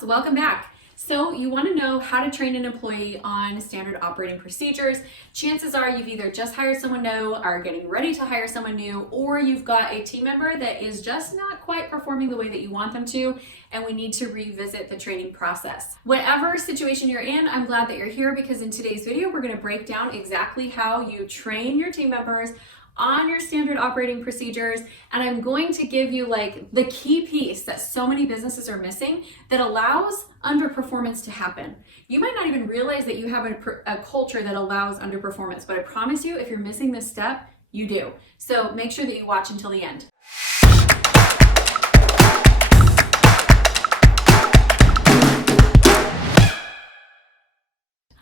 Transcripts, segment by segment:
boss, welcome back. So you want to know how to train an employee on standard operating procedures. Chances are you've either just hired someone new, are getting ready to hire someone new, or you've got a team member that is just not quite performing the way that you want them to, and we need to revisit the training process. Whatever situation you're in, I'm glad that you're here because in today's video, we're going to break down exactly how you train your team members on your standard operating procedures, and I'm going to give you like the key piece that so many businesses are missing that allows underperformance to happen. You might not even realize that you have a culture that allows underperformance, but I promise you, if you're missing this step, you do. So make sure that you watch until the end.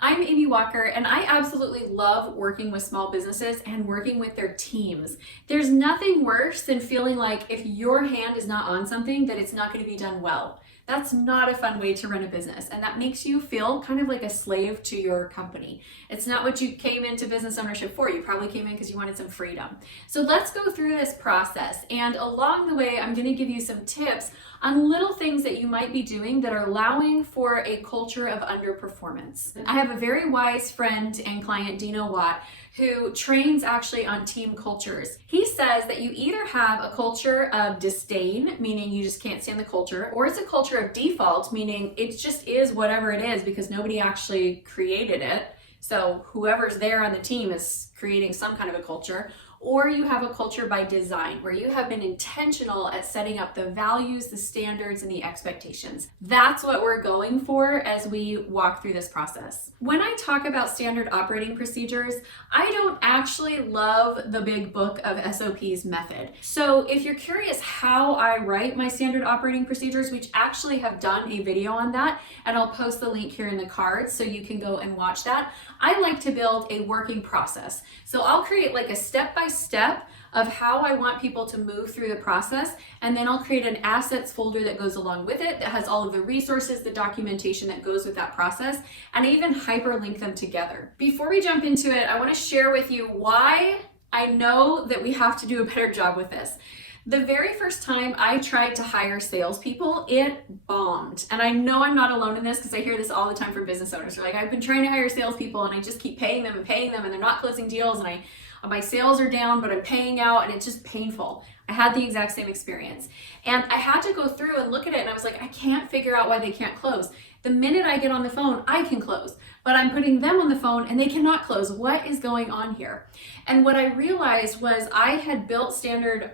I'm Amy Walker, and I absolutely love working with small businesses and working with their teams. There's nothing worse than feeling like if your hand is not on something, that it's not going to be done well. That's not a fun way to run a business, and that makes you feel kind of like a slave to your company. It's not what you came into business ownership for. You probably came in because you wanted some freedom. So let's go through this process, and along the way, I'm going to give you some tips on little things that you might be doing that are allowing for a culture of underperformance. I have a very wise friend and client, Dino Watt, who trains actually on team cultures. He says that you either have a culture of disdain, meaning you just can't stand the culture, or it's a culture of default, meaning it just is whatever it is because nobody actually created it. So whoever's there on the team is creating some kind of a culture. Or you have a culture by design where you have been intentional at setting up the values, the standards, and the expectations. That's what we're going for as we walk through this process. When I talk about standard operating procedures, I don't actually love the big book of SOPs method. So if you're curious how I write my standard operating procedures, we actually have done a video on that, and I'll post the link here in the cards so you can go and watch that. I like to build a working process. So I'll create like a step-by-step of how I want people to move through the process, and then I'll create an assets folder that goes along with it that has all of the resources, the documentation that goes with that process, and I even hyperlink them together. Before we jump into it, I want to share with you why I know that we have to do a better job with this. The very first time I tried to hire salespeople, it bombed. And I know I'm not alone in this because I hear this all the time from business owners. They're like, I've been trying to hire salespeople and I just keep paying them, and they're not closing deals, and my sales are down, but I'm paying out, and it's just painful. I had the exact same experience. And I had to go through and look at it, and I was like, I can't figure out why they can't close. The minute I get on the phone, I can close, but I'm putting them on the phone and they cannot close. What is going on here? And what I realized was I had built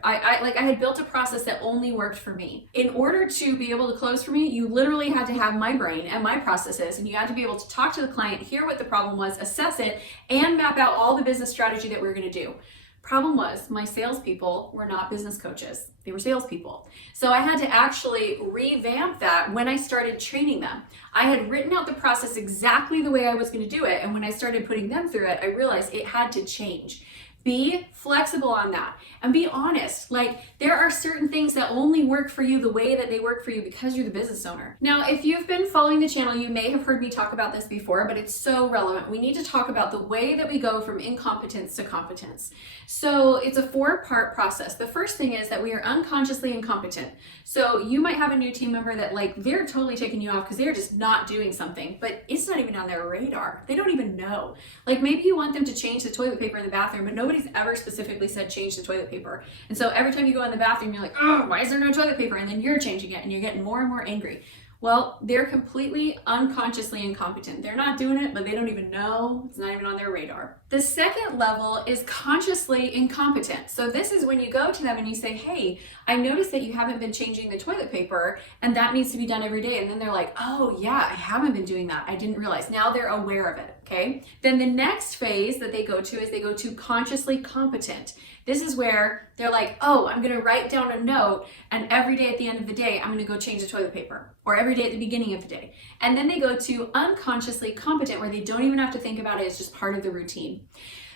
I had built a process that only worked for me. In order to be able to close for me, you literally had to have my brain and my processes, and you had to be able to talk to the client, hear what the problem was, assess it, and map out all the business strategy that we're going to do. Problem was, my salespeople were not business coaches. They were salespeople. So I had to actually revamp that when I started training them. I had written out the process exactly the way I was going to do it. And when I started putting them through it, I realized it had to change. Be flexible on that and be honest. Like, there are certain things that only work for you the way that they work for you because you're the business owner. Now, if you've been following the channel, you may have heard me talk about this before, but it's so relevant. We need to talk about the way that we go from incompetence to competence. So it's a 4-part process. The first thing is that we are unconsciously incompetent. So you might have a new team member that they're totally taking you off because they're just not doing something, but it's not even on their radar. They don't even know. Like, maybe you want them to change the toilet paper in the bathroom, but nobody's ever specifically said change the toilet paper. And so every time you go in the bathroom, you're like, oh, why is there no toilet paper? And then you're changing it and you're getting more and more angry. Well, they're completely unconsciously incompetent. They're not doing it, but they don't even know. It's not even on their radar. The second level is consciously incompetent. So this is when you go to them and you say, hey, I noticed that you haven't been changing the toilet paper and that needs to be done every day. And then they're like, oh yeah, I haven't been doing that. I didn't realize. Now they're aware of it, okay? Then the next phase that they go to is they go to consciously competent. This is where they're like, oh, I'm going to write down a note, and every day at the end of the day, I'm going to go change the toilet paper, or every day at the beginning of the day. And then they go to unconsciously competent, where they don't even have to think about it. It's just part of the routine.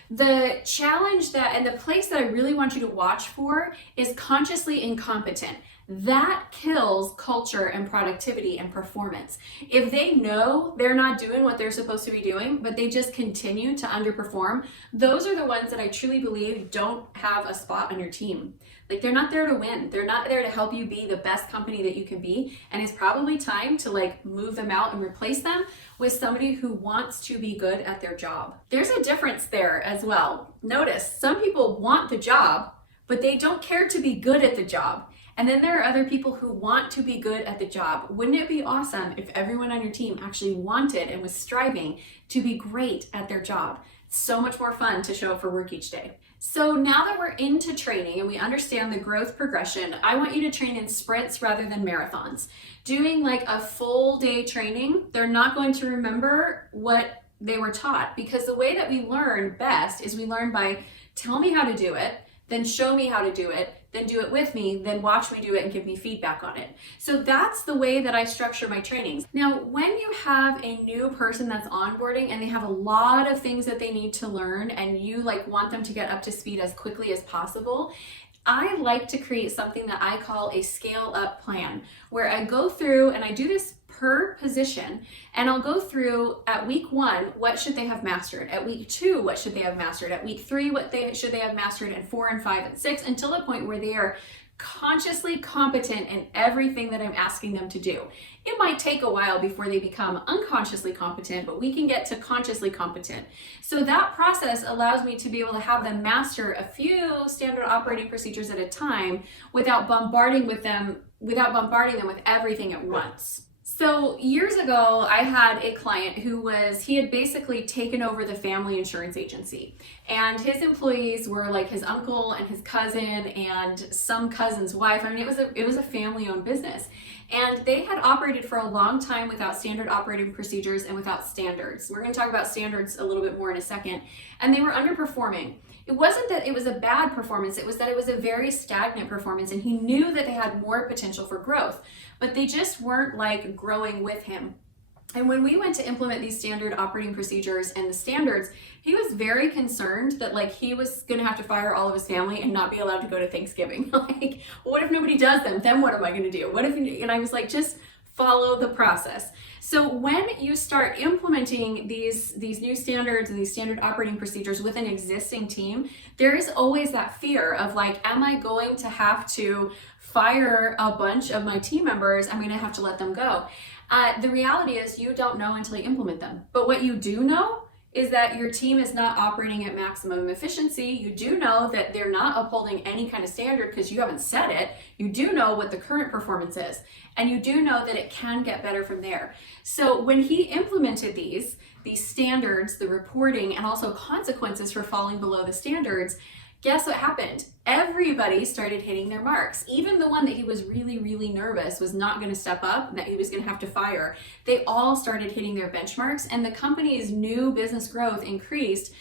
The challenge and the place that I really want you to watch for is consciously incompetent. that kills culture and productivity and performance. If they know they're not doing what they're supposed to be doing, but they just continue to underperform, those are the ones that I truly believe don't have a spot on your team. Like, they're not there to win. They're not there to help you be the best company that you can be. And it's probably time to like move them out and replace them with somebody who wants to be good at their job. There's a difference there as well. Notice some people want the job, but they don't care to be good at the job. And then there are other people who want to be good at the job. Wouldn't it be awesome if everyone on your team actually wanted and was striving to be great at their job? It's so much more fun to show up for work each day. So now that we're into training and we understand the growth progression, I want you to train in sprints rather than marathons. Doing like a full day training, they're not going to remember what they were taught, because the way that we learn best is we learn by tell me how to do it, then show me how to do it, then do it with me, then watch me do it and give me feedback on it. So that's the way that I structure my trainings. Now, when you have a new person that's onboarding and they have a lot of things that they need to learn and you like want them to get up to speed as quickly as possible, I like to create something that I call a scale up plan, where I go through and I do this per position, and I'll go through at week 1, what should they have mastered? At week 2, what should they have mastered? At week 3, what should they have mastered? And 4 and 5 and 6, until the point where they are consciously competent in everything that I'm asking them to do. It might take a while before they become unconsciously competent, but we can get to consciously competent. So that process allows me to be able to have them master a few standard operating procedures at a time without bombarding them with everything at once. So years ago, I had a client he had basically taken over the family insurance agency, and his employees were like his uncle and his cousin and some cousin's wife. I mean, it was a family-owned business, and they had operated for a long time without standard operating procedures and without standards. We're going to talk about standards a little bit more in a second, and they were underperforming. It wasn't that it was a bad performance, it was that it was a very stagnant performance, and he knew that they had more potential for growth, but they just weren't like growing with him. And when we went to implement these standard operating procedures and the standards, he was very concerned that like he was gonna have to fire all of his family and not be allowed to go to Thanksgiving. Like, what if nobody does them? Then what am I gonna do? And I was like, just follow the process. So when you start implementing these new standards and these standard operating procedures with an existing team, there is always that fear of like, am I going to have to fire a bunch of my team members? I'm going to have to let them go. The reality is you don't know until you implement them. But what you do know is that your team is not operating at maximum efficiency. You do know that they're not upholding any kind of standard because you haven't set it. You do know what the current performance is, and you do know that it can get better from there. So when he implemented these standards, the reporting, and also consequences for falling below the standards, guess what happened? Everybody started hitting their marks. Even the one that he was really, really nervous was not going to step up, that he was going to have to fire. They all started hitting their benchmarks, and the company's new business growth increased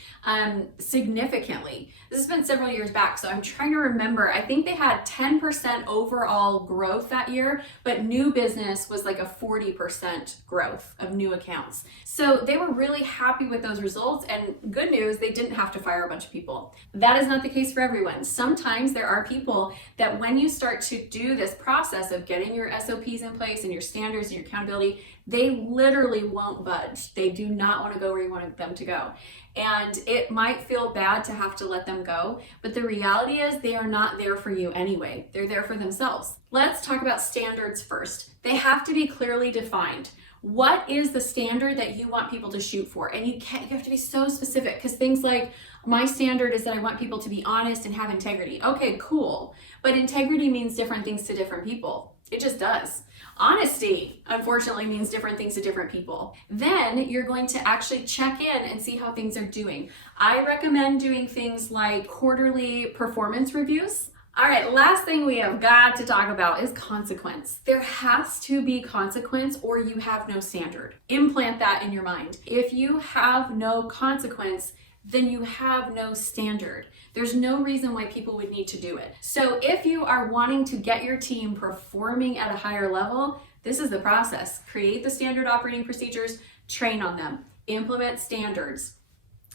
significantly. This has been several years back, so I'm trying to remember. I think they had 10% overall growth that year, but new business was like a 40% growth of new accounts. So they were really happy with those results, and good news, they didn't have to fire a bunch of people. That is not the case for everyone. Sometimes there are people that when you start to do this process of getting your SOPs in place and your standards and your accountability, they literally won't budge. They do not want to go where you want them to go. And it might feel bad to have to let them go, but the reality is they are not there for you anyway. They're there for themselves. Let's talk about standards first. They have to be clearly defined. What is the standard that you want people to shoot for? And you have to be so specific, because things like, my standard is that I want people to be honest and have integrity. Okay, cool. But integrity means different things to different people. It just does. Honesty, unfortunately, means different things to different people. Then you're going to actually check in and see how things are doing. I recommend doing things like quarterly performance reviews. All right, last thing we have got to talk about is consequence. There has to be consequence or you have no standard. Implant that in your mind. If you have no consequence, then you have no standard. There's no reason why people would need to do it. So if you are wanting to get your team performing at a higher level, this is the process. Create the standard operating procedures, train on them, implement standards,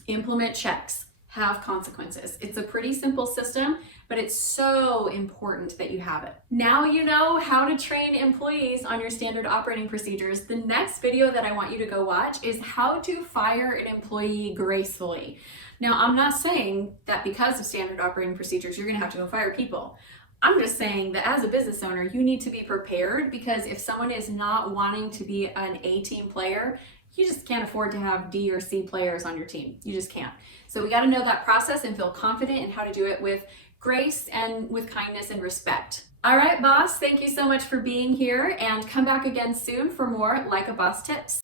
implement checks, have consequences. It's a pretty simple system, but it's so important that you have it. Now you know how to train employees on your standard operating procedures. The next video that I want you to go watch is how to fire an employee gracefully. Now, I'm not saying that because of standard operating procedures, you're gonna have to go fire people. I'm just saying that as a business owner, you need to be prepared, because if someone is not wanting to be an A team player, you just can't afford to have D or C players on your team. You just can't. So we got to know that process and feel confident in how to do it with grace and with kindness and respect. All right, boss, thank you so much for being here, and come back again soon for more Like a Boss tips.